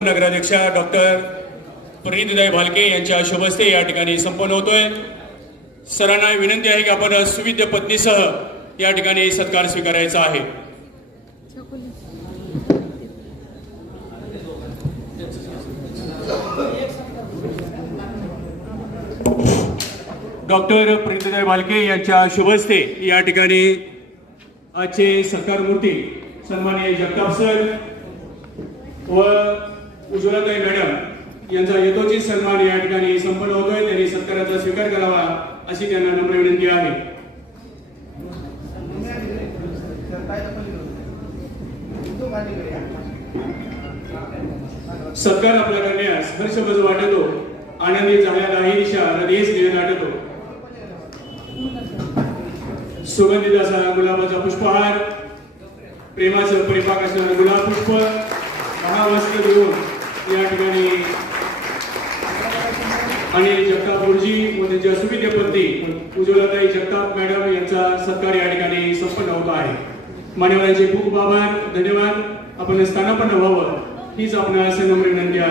नगराध्यक्षा डॉक्टर प्रणितीताई भालके यांच्या शुभ हस्ते या ठिकाणी संपन्न होतोय। सरांना विनंती आहे की आपण सुविद्य पत्नीसह या ठिकाणी सत्कार स्वीकारायचा आहे। डॉक्टर प्रणितीताई भालके यांच्या शुभ हस्ते या ठिकाणी आजचे सत्कार मूर्ती सन्माननीय जगताप सर व उज्ज्वलाताई मॅडम यांचा यथोचित सन्मान या ठिकाणी संपन्न होतोय। त्यांनी सत्काराचा स्वीकार करावा अशी त्यांना नम्र विनंती आहे। सत्कार आपल्या करण्यास हर्षबज वाटतो, आनंदी झालेला ही दिशा हृदयच निळ नाटतो। सुगंधित असा गुलाबाचा पुष्पहार, प्रेमाचं परिपाक असणारं गुलाब पुष्प महावस्त्र देऊन या ठिकाणी आणि जगताप गुरुजी व त्यांच्या सुविद्य पत्नी उज्ज्वलाताई जगताप मॅडम यांचा सत्कार या ठिकाणी संपन्न होत आहे। मान्यवरांचे खूप आभार, धन्यवाद। आपण स्थानापन्न व्हावं हीच आपणास नम्र विनंती आहे।